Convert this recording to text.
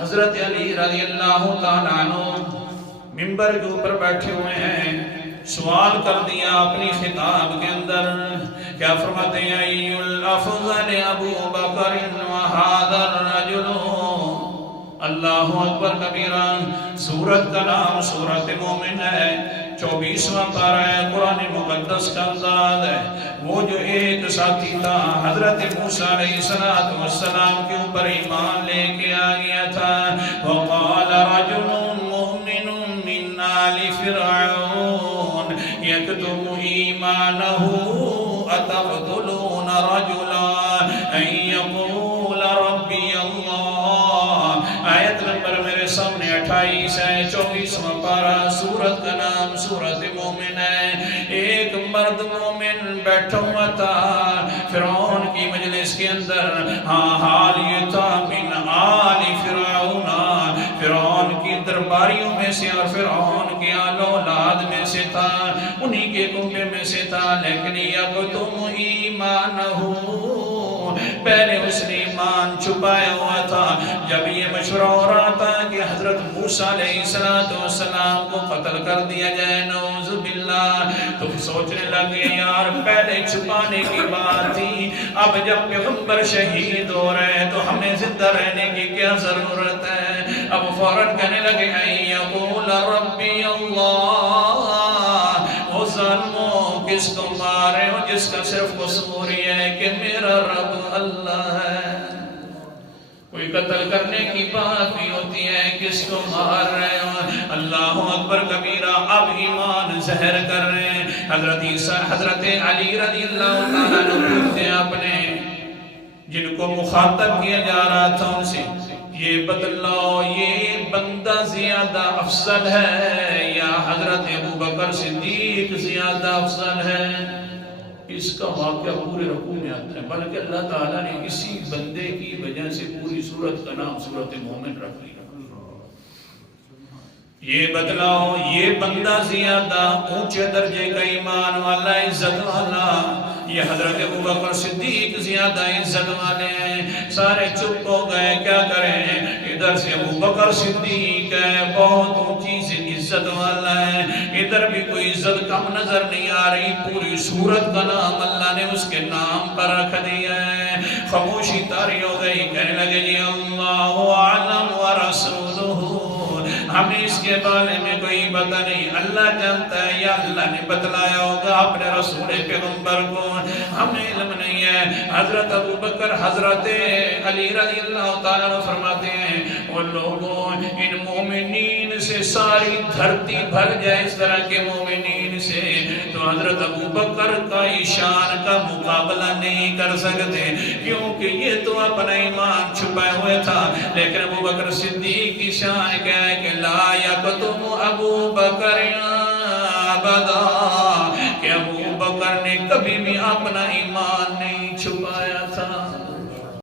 حضرت علی رضی اللہ تعالیٰ عنہ منبر کے اوپر بیٹھے ہوئے ہیں، سوال کر دیا اپنی خطاب کے اندر، کیا فرماتے ہیں ای الافضل ابو بکر وہذا الرجل۔ اللہ اکبر کبیرہ۔ سورت کا نام سورت مومن ہے، 24واں پارہ ہے، قرآن مقدس کا انداز ہے۔ وہ جو ایک ساتھی تھا حضرت موسیٰ علیہ السلام کے اوپر ایمان لے کے آ گیا تھا، وقال رجل مؤمن من آل فرعون یکتم ایمانہ اتقتلون رجلا ان یقول ربی اللہ۔ آیت نمبر میرے سامنے 28 ہے، 24واں پارہ، سورت کا نام سورت مومن ہے۔ ایک مرد مومن بیٹھا ہوا تھا فرعون کی مجلس کے اندر، ہاں حال یہ تھا من آل فرعون، فرعون کی درباریوں میں سے اور فرعون کے آل اولاد میں سے تھا، انہی کے کنبے میں سے تھا، لیکن یکتم ایمانہ، پہلے اس نے ایمان چھپایا ہوا تھا۔ جب یہ مشورہ ہو رہا تھا کہ حضرت موسیٰ علیہ السلام کو قتل کر دیا جائے، نعوذ باللہ، تو سوچنے لگے یار پہلے چھپانے کی بات تھی، اب جب پیغمبر شہید ہو رہے ہیں تو ہمیں زندہ رہنے کی کیا ضرورت ہے؟ اب فوراً کہنے لگے ان یقول ربی اللہ۔ وہ ظالموں کس کو مارے ہو جس کا صرف قصور یہ ہے کہ میرا رب اللہ ہے؟ کوئی قتل کرنے کی بات نہیں ہوتی ہے، کس کو مار رہے ہو؟ اللہ اکبر کبیرہ۔ اب ایمان زہر کر رہے ہیں۔ حضرت علی رضی اللہ تعالیٰ عنہ پوچھتے ہیں اپنے جن کو مخاطب کیا جا رہا تھا ان سے، یہ بتلاؤ یہ بندہ زیادہ افضل ہے یا حضرت ابو بکر صدیق زیادہ افضل ہے؟ اس کا واقعہ پورے رکوع میں آتا ہے، بلکہ اللہ تعالیٰ نے اسی بندے کی وجہ سے پوری سورت کا نام سورت مومن رکھ لیا۔ یہ بتلاؤ یہ بندہ زیادہ اونچے درجے کا ایمان والا، عزت والا، یہ حضرت ابو بکر صدیق زیادہ عزت والے ہیں؟ سارے چپ ہو گئے، کیا کریں؟ ادھر سے ابو بکر صدیق ہے، بہت اونچی سے عزت والا ہے، ادھر بھی کوئی عزت کم نظر نہیں آ رہی، پوری سورت کا نام اللہ نے اس کے نام پر رکھ دیا ہے۔ خاموشی طاری ہو گئی، کہنے لگے جی اللہ اعلم ورسولہ، ہمیں اس کے بارے میں کوئی پتہ نہیں، اللہ جانتا ہے یا اللہ نے بتلایا ہوگا اپنے رسول پیغمبر کو، ہمیں علم نہیں ہے۔ حضرت ابو بکر حضرت علی رضی اللہ تعالیٰ عنہ فرماتے ہیں وہ لوگوں ان مومنین سے ساری دھرتی بھر جائے اس طرح کے مومنین سے تو حضرت ابو بکر کا شان کا مقابلہ نہیں کر سکتے، کیونکہ یہ تو اپنا ایمان چھپائے ہوئے تھا، لیکن ابو بکر صدیق کی شان کیا ہے کہ لا یکتم ابو بکر ابدا، کہ ابو بکر نے کبھی بھی اپنا ایمان